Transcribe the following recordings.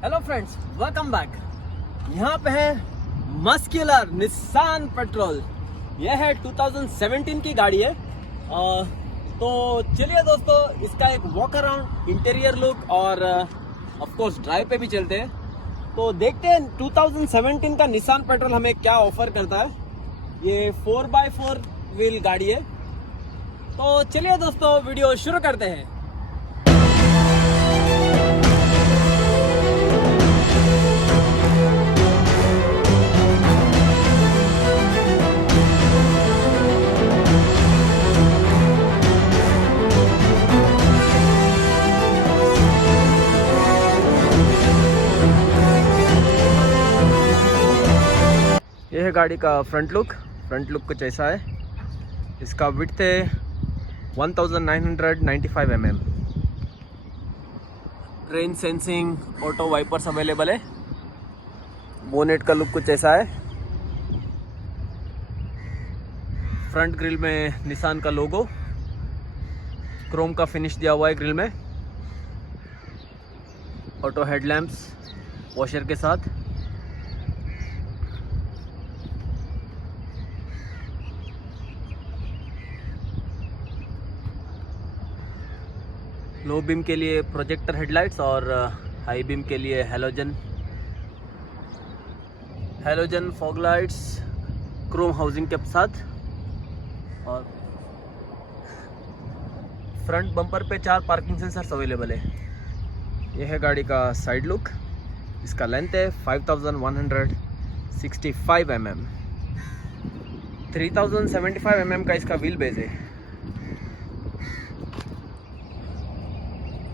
Hello friends, welcome back. यहाँ पे है मस्कुलर निसान पेट्रोल। यह है 2017 की गाड़ी है। तो चलिए दोस्तों, इसका एक वॉक अराउंड, इंटीरियर लुक और ऑफ कोर्स ड्राइव पे भी चलते हैं। तो देखते हैं 2017 का निसान पेट्रोल हमें क्या ऑफर करता है। ये 4x4 व्हील गाड़ी है। तो चलिए दोस्तों, वीडियो शुरू करते हैं। यह है गाड़ी का फ्रंट लुक कुछ ऐसा है। इसका विड्थ है 1995 mm। Rain sensing auto wipers available है। बोनेट का लुक कुछ ऐसा है। फ्रंट ग्रिल में निसान का लोगो, क्रोम का फिनिश दिया हुआ है ग्रिल में। ऑटो हेडलैम्प्स वॉशर के साथ। लो बीम के लिए प्रोजेक्टर हेडलाइट्स और हाई बीम के लिए halogen fog lights Chrome housing के साथ। और फ्रंट बम्पर पे 4 पार्किंग सेंसर्स अवेलेबल है। यह है गाड़ी का साइड लुक। इसका लेंथ है 5165 mm। 3075 mm का इसका व्हील बेस है।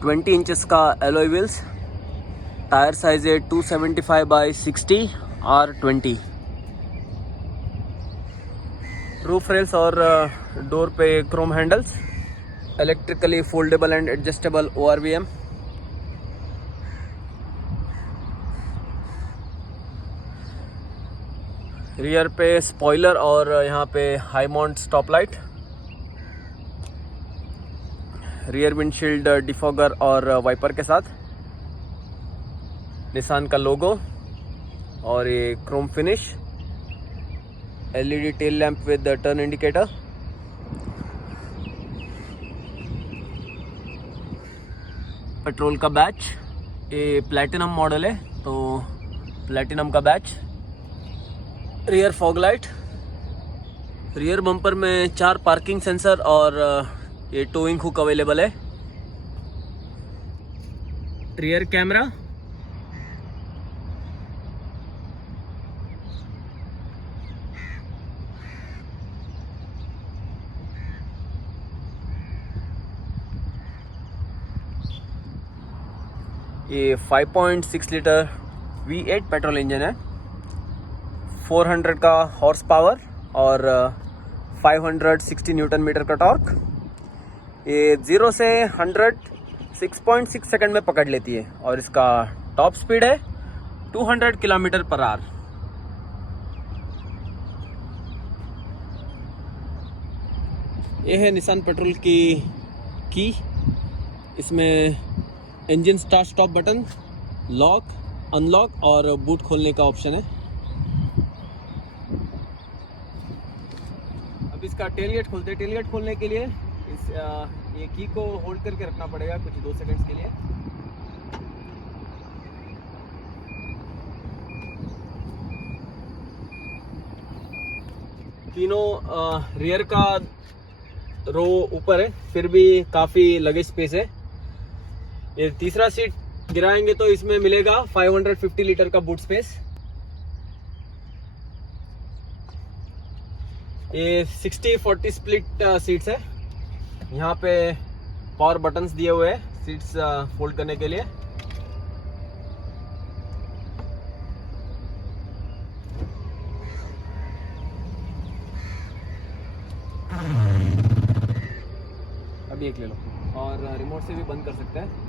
20 इंचेस का एलॉय व्हील्स। टायर साइज है 275/60 R20। रूफ रेल्स और डोर पे Chrome handles. Electrically foldable and adjustable ORVM। Rear पे स्पॉइलर और यहाँ पे high mount stop light. Rear windshield defogger और वाइपर के साथ। निसान का लोगो और ये Chrome finish. LED tail lamp with turn indicator. Petrol का बैच, ये प्लैटिनम मॉडल है तो प्लैटिनम का batch. Rear fog light. Rear bumper में 4 पार्किंग सेंसर और ये टोइंग हुक अवेलेबल है। Rear camera. ये 5.6 लीटर V8 पेट्रोल इंजन है। 400 का हॉर्स पावर और 560 न्यूटन मीटर का टॉर्क। ये 0 से 100 6.6 सेकंड में पकड़ लेती है और इसका टॉप स्पीड है 200 किलोमीटर पर आवर। ये है निसान पेट्रोल की। इसमें engine start stop button, lock, unlock और बूट खोलने का ऑप्शन है। अब इसका टेलगेट खोलते हैं। टेलगेट खोलने के लिए ये की को होल्ड करके रखना पड़ेगा कुछ 2 सेकंड्स के लिए। तीनों रियर का रो ऊपर है, फिर भी काफी लगेज स्पेस है। ये तीसरा सीट गिराएंगे तो इसमें मिलेगा 550 लीटर का बूट स्पेस। ये 60-40 स्प्लिट सीट्स है। यहाँ पे पावर बटन्स दिए हुए हैं सीट्स फोल्ड करने के लिए। अभी एक ले लो और रिमोट से भी बंद कर सकते हैं।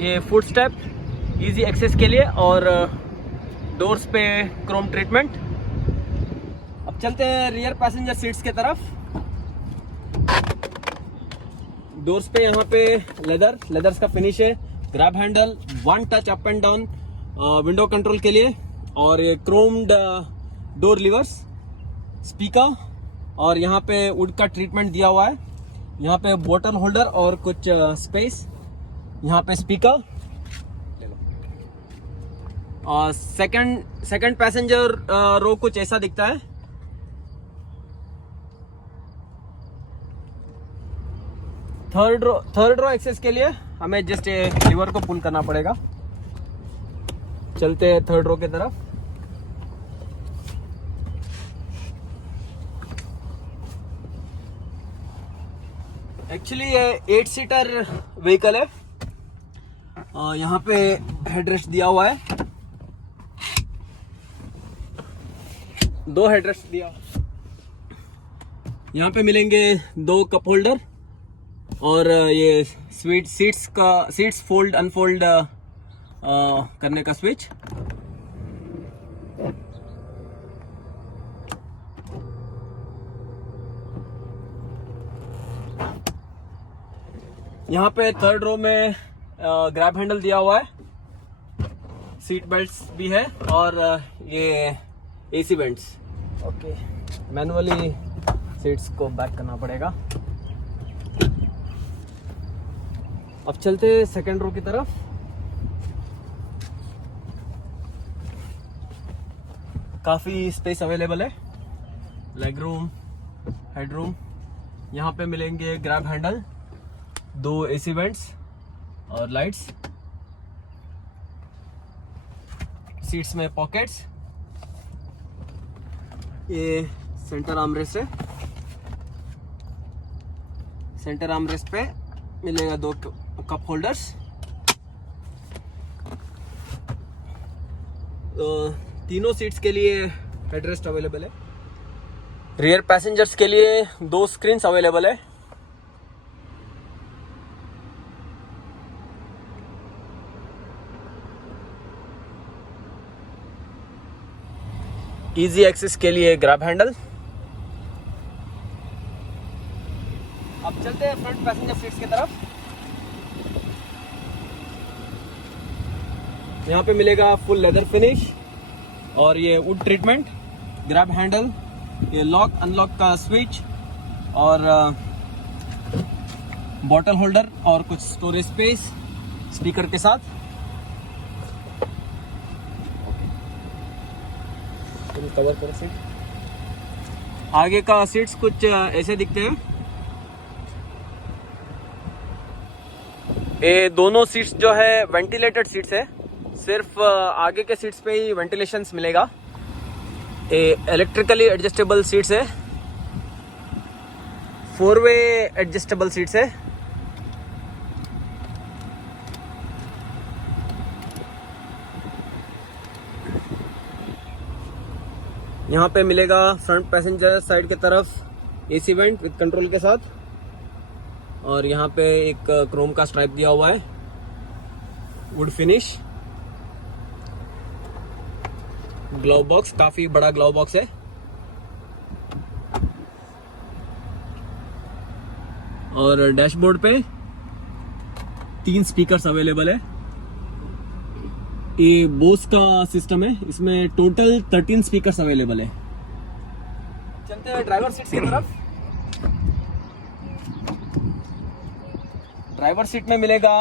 ये फुट स्टेप इजी एक्सेस के लिए और डोर्स पे क्रोम ट्रीटमेंट। अब चलते हैं रियर पैसेंजर सीट्स की तरफ। डोर्स पे यहाँ पे लेदर्स का फिनिश है। Grab handle, one touch up and down window control के लिए, और ये क्रोम्ड डोर लिवर्स, स्पीकर, और यहाँ पे वुड का ट्रीटमेंट दिया हुआ है। यहाँ पे बोतल होल्डर और कुछ स्पेस, यहाँ पे स्पीकर। और सेकंड पैसेंजर रो कुछ ऐसा दिखता है। थर्ड रो एक्सेस के लिए हमें जस्ट लीवर को पुल करना पड़ेगा। चलते हैं थर्ड रो की तरफ। एक्चुअली ये 8 सीटर व्हीकल है। यहाँ पे हेडरेस्ट दिया हुआ है, 2 हेडरेस्ट दिया। यहाँ पे मिलेंगे 2 कप होल्डर और ये सीट्स फोल्ड अनफोल्ड करने का स्विच। यहाँ पे थर्ड रो में ग्रैब हैंडल दिया हुआ है, सीट बेल्ट्स भी है, और ये AC vents. Okay, manually seats को बैक करना पड़ेगा। अब चलते सेकंड रो की तरफ। काफी स्पेस अवेलेबल है, लेग रूम, हेड रूम। यहाँ पे मिलेंगे ग्रैब हैंडल, 2 एसी वेंट्स और लाइट्स। सीट्स में पॉकेट्स। ये सेंटर आर्मरेस्ट है। सेंटर आर्मरेस्ट पे मिलेगा 2 कप होल्डर्स। तीनों सीट्स के लिए हेडरेस्ट अवेलेबल है। रियर पैसेंजर्स के लिए 2 स्क्रीन्स अवेलेबल है। इजी एक्सेस के लिए ग्रैब हैंडल। अब चलते हैं फ्रंट पैसेंजर सीट्स की तरफ। यहाँ पे मिलेगा फुल लेदर फिनिश और ये वुड ट्रीटमेंट, ग्रैब हैंडल, ये लॉक अनलॉक का स्विच, और बॉटल होल्डर और कुछ स्टोरेज स्पेस स्पीकर के साथ। कवर करो सीट। आगे का सीट्स कुछ ऐसे दिखते हैं। ये दोनों सीट्स जो है वेंटिलेटेड सीट्स है, सिर्फ आगे के सीट्स पे ही वेंटिलेशन मिलेगा। ये इलेक्ट्रिकली एडजस्टेबल सीट्स है, 4-वे एडजस्टेबल सीट्स है। यहाँ पे मिलेगा फ्रंट पैसेंजर साइड की तरफ एसी वेंट विद कंट्रोल के साथ, और यहाँ पे एक क्रोम का स्ट्राइप दिया हुआ है, वुड फिनिश। ग्लव बॉक्स, काफी बड़ा ग्लव बॉक्स है। और डैशबोर्ड पे 3 स्पीकर्स अवेलेबल है। ये बोस का सिस्टम है, इसमें टोटल 13 स्पीकर्स अवेलेबल है। चलते हैं ड्राइवर सीट्स की तरफ। ड्राइवर सीट में मिलेगा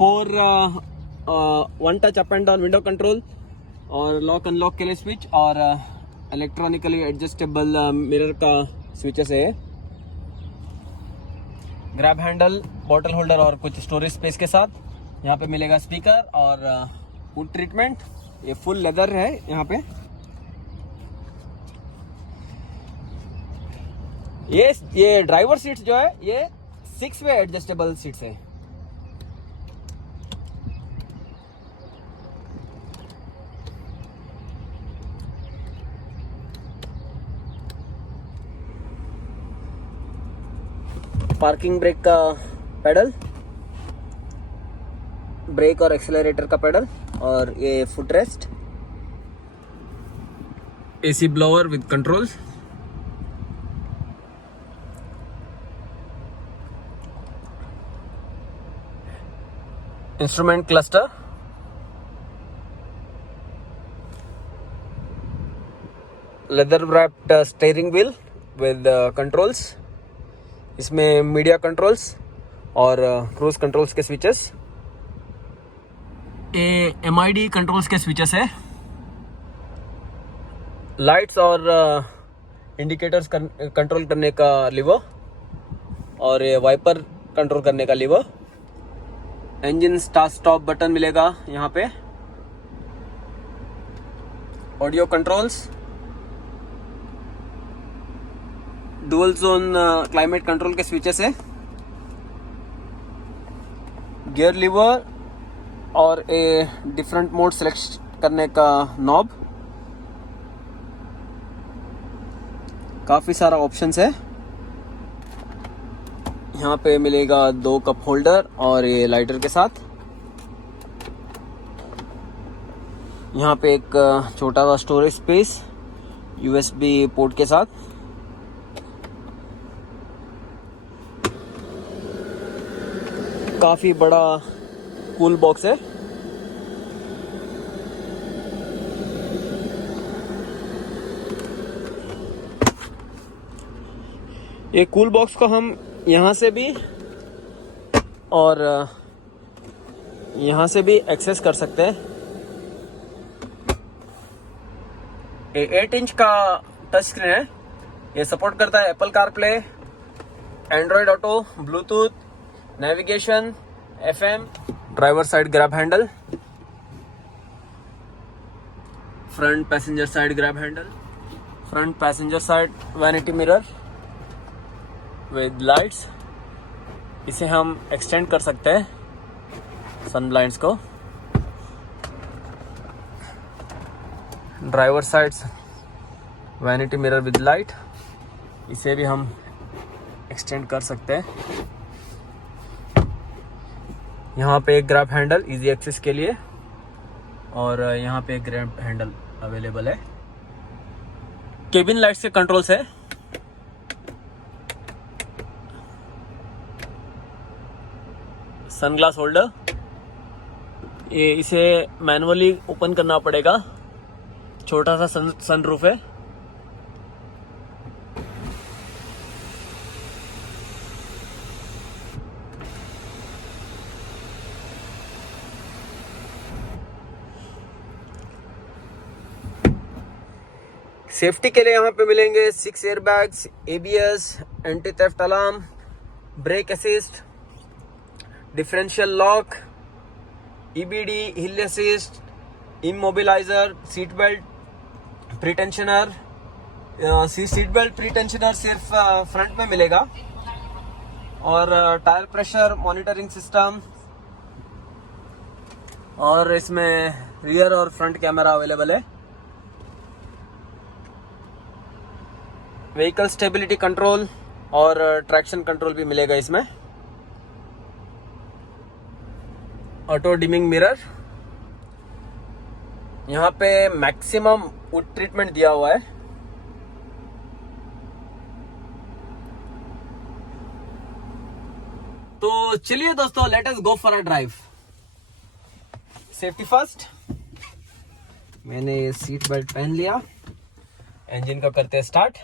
4 one touch up and down window control और लॉक अनलॉक के लिए स्विच, और इलेक्ट्रॉनिकली एडजस्टेबल मिरर का स्विचेस है। ग्रैब हैंडल, बॉटल होल्डर और कुछ स्टोरेज स्पेस के साथ। यहाँ पे मिलेगा स्पीकर और वुड ट्रीटमेंट। ये फुल लेदर है। यहाँ पे ये ड्राइवर सीट्स जो है ये 6-वे एडजस्टेबल सीट्स है। पार्किंग ब्रेक का पेडल, ब्रेक और एक्सेलरेटर का पेडल, और ये foot rest. AC blower with controls. Instrument cluster. Leather wrapped steering wheel with controls. इसमें मीडिया कंट्रोल्स और क्रूज कंट्रोल्स के स्विचेस. MID कंट्रोल्स के स्विचेस है. लाइट्स और इंडिकेटर्स कंट्रोल करने का लीवर और ये वाइपर कंट्रोल करने का lever. Engine start stop button मिलेगा यहाँ पे. Audio controls, dual zone climate control के स्विचेस है. गियर लीवर और ए डिफरेंट मोड सेलेक्ट करने का नॉब. काफी सारा ऑप्शंस है. यहाँ पे मिलेगा 2 कप होल्डर और ये लाइटर के साथ. यहाँ पे एक छोटा सा स्टोरेज स्पेस USB पोर्ट के साथ. काफी बड़ा कूल बॉक्स है. ये कूल बॉक्स को हम यहाँ से भी और यहाँ से भी एक्सेस कर सकते हैं. ये 8 इंच का टच स्क्रीन है. ये सपोर्ट करता है Apple CarPlay, Android auto, Bluetooth, navigation, FM, driver side grab handle, front passenger side grab handle, front passenger side vanity mirror with lights. इसे हम एक्सटेंड कर सकते हैं सन ब्लाइंड्स को. Driver side vanity mirror with light, इसे भी हम extend कर सकते हैं. यहाँ पे एक ग्रैब हैंडल इजी एक्सेस के लिए और यहाँ पे एक ग्रैब हैंडल अवेलेबल है. केबिन लाइट्स के कंट्रोल्स है. सनग्लास होल्डर, ये इसे मैनुअली ओपन करना पड़ेगा. छोटा सा सनरूफ है. सेफ्टी के लिए यहाँ पे मिलेंगे 6 airbags, ABS, anti theft alarm, brake assist, differential lock, EBD, हिल assist, immobiliser, seat belt pretensioner. Seat belt pretensioner सिर्फ फ्रंट में मिलेगा. और टायर प्रेशर मॉनिटरिंग सिस्टम और इसमें रियर और फ्रंट कैमरा अवेलेबल है. व्हीकल स्टेबिलिटी कंट्रोल और ट्रैक्शन कंट्रोल भी मिलेगा इसमें. Auto dimming mirror. यहाँ पे मैक्सिमम वुड ट्रीटमेंट दिया हुआ है. तो चलिए दोस्तों, let us go for a drive. Safety first. मैंने सीट बेल्ट पहन लिया. इंजन को करते हैं स्टार्ट.